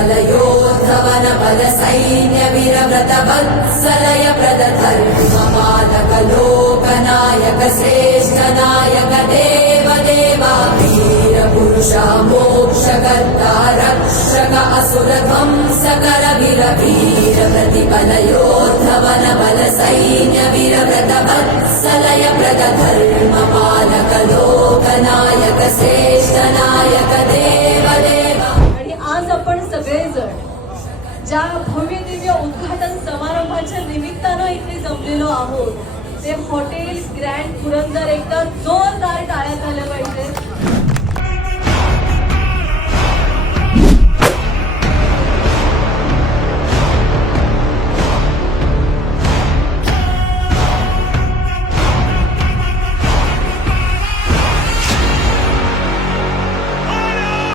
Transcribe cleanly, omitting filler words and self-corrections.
प्रतिबलयोद्धवन बल सैन्य वीरव्रत वत्सलय प्रदधर्मपालक लोकनायक श्रेष्ठ नायक देव देवा वीर पुरुष मोक्षकर्ता रक्षक असुर ध्वंसकर वीर वीर प्रतिबलयोद्धवन बल सैन्य वीरव्रत वत्सलय प्रदधर्मपालक लोकनायक श्रेष्ठ नायक देव देवा. आणि आज आपण सगळेजण ज्या भव्य दिव्य उद्घाटन समारंभाच्या निमित्तानं इथे जमलेलो आहोत ते हॉटेल ग्रँड पुरंदर एकदा जोरदार टाळ्या झाल्या पाहिजे.